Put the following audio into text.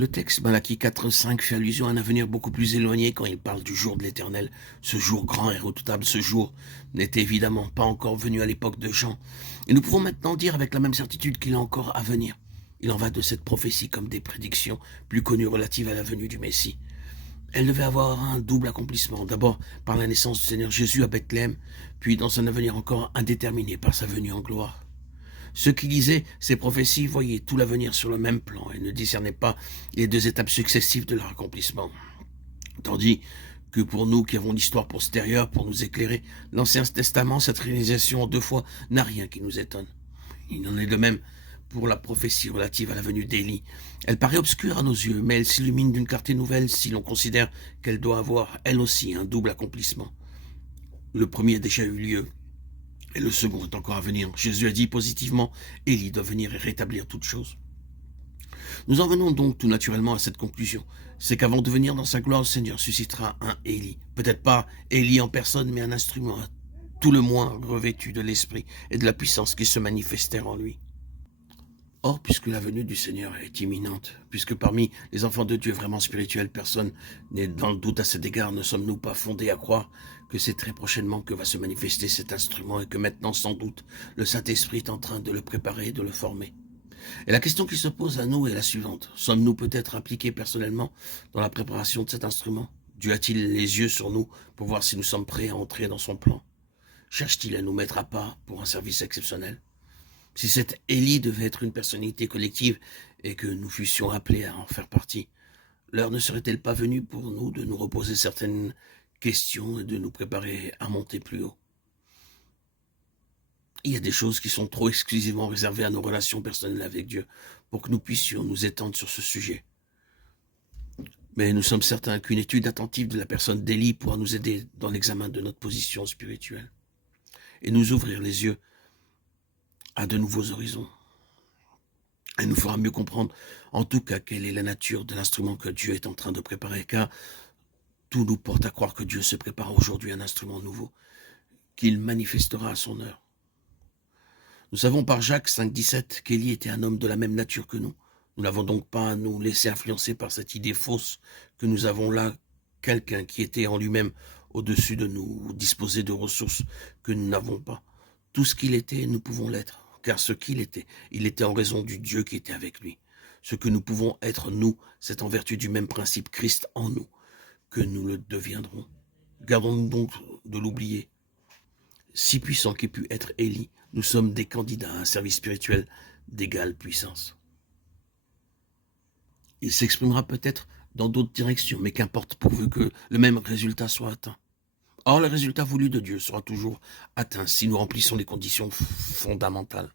Le texte Malachie 4,5 fait allusion à un avenir beaucoup plus éloigné quand il parle du jour de l'Éternel. Ce jour grand et redoutable, ce jour n'était évidemment pas encore venu à l'époque de Jean. Et nous pouvons maintenant dire avec la même certitude qu'il est encore à venir. Il en va de cette prophétie comme des prédictions plus connues relatives à la venue du Messie. Elle devait avoir un double accomplissement. D'abord par la naissance du Seigneur Jésus à Bethléem, puis dans un avenir encore indéterminé par sa venue en gloire. Ceux qui lisaient ces prophéties voyaient tout l'avenir sur le même plan et ne discernaient pas les deux étapes successives de leur accomplissement. Tandis que pour nous qui avons l'histoire postérieure pour nous éclairer, l'Ancien Testament, cette réalisation en deux fois, n'a rien qui nous étonne. Il en est de même pour la prophétie relative à la venue d'Élie. Elle paraît obscure à nos yeux, mais elle s'illumine d'une clarté nouvelle si l'on considère qu'elle doit avoir, elle aussi, un double accomplissement. Le premier a déjà eu lieu, et le second est encore à venir. Jésus a dit positivement, Élie doit venir et rétablir toutes choses. Nous en venons donc tout naturellement à cette conclusion. C'est qu'avant de venir dans sa gloire, le Seigneur suscitera un Élie. Peut-être pas Élie en personne, mais un instrument, à tout le moins revêtu de l'esprit et de la puissance qui se manifestèrent en lui. Or, puisque la venue du Seigneur est imminente, puisque parmi les enfants de Dieu vraiment spirituels, personne n'est dans le doute à cet égard, ne sommes-nous pas fondés à croire que c'est très prochainement que va se manifester cet instrument et que maintenant, sans doute, le Saint-Esprit est en train de le préparer et de le former. Et la question qui se pose à nous est la suivante. Sommes-nous peut-être impliqués personnellement dans la préparation de cet instrument? Dieu a-t-il les yeux sur nous pour voir si nous sommes prêts à entrer dans son plan? Cherche-t-il à nous mettre à part pour un service exceptionnel? Si cet Élie devait être une personnalité collective et que nous fussions appelés à en faire partie, l'heure ne serait-elle pas venue pour nous de nous reposer certaines questions et de nous préparer à monter plus haut? Il y a des choses qui sont trop exclusivement réservées à nos relations personnelles avec Dieu pour que nous puissions nous étendre sur ce sujet. Mais nous sommes certains qu'une étude attentive de la personne d'Élie pourra nous aider dans l'examen de notre position spirituelle et nous ouvrir les yeux à de nouveaux horizons. Elle nous fera mieux comprendre, en tout cas, quelle est la nature de l'instrument que Dieu est en train de préparer, car tout nous porte à croire que Dieu se prépare aujourd'hui un instrument nouveau, qu'il manifestera à son heure. Nous savons par Jacques 5,17 qu'Élie était un homme de la même nature que nous. Nous n'avons donc pas à nous laisser influencer par cette idée fausse que nous avons là quelqu'un qui était en lui-même au-dessus de nous, disposé de ressources que nous n'avons pas. Tout ce qu'il était, nous pouvons l'être, car ce qu'il était, il était en raison du Dieu qui était avec lui. Ce que nous pouvons être nous, c'est en vertu du même principe Christ en nous, que nous le deviendrons. Gardons-nous donc de l'oublier. Si puissant qu'ait pu être Élie, nous sommes des candidats à un service spirituel d'égale puissance. Il s'exprimera peut-être dans d'autres directions, mais qu'importe pourvu que le même résultat soit atteint. Or, le résultat voulu de Dieu sera toujours atteint si nous remplissons les conditions fondamentales.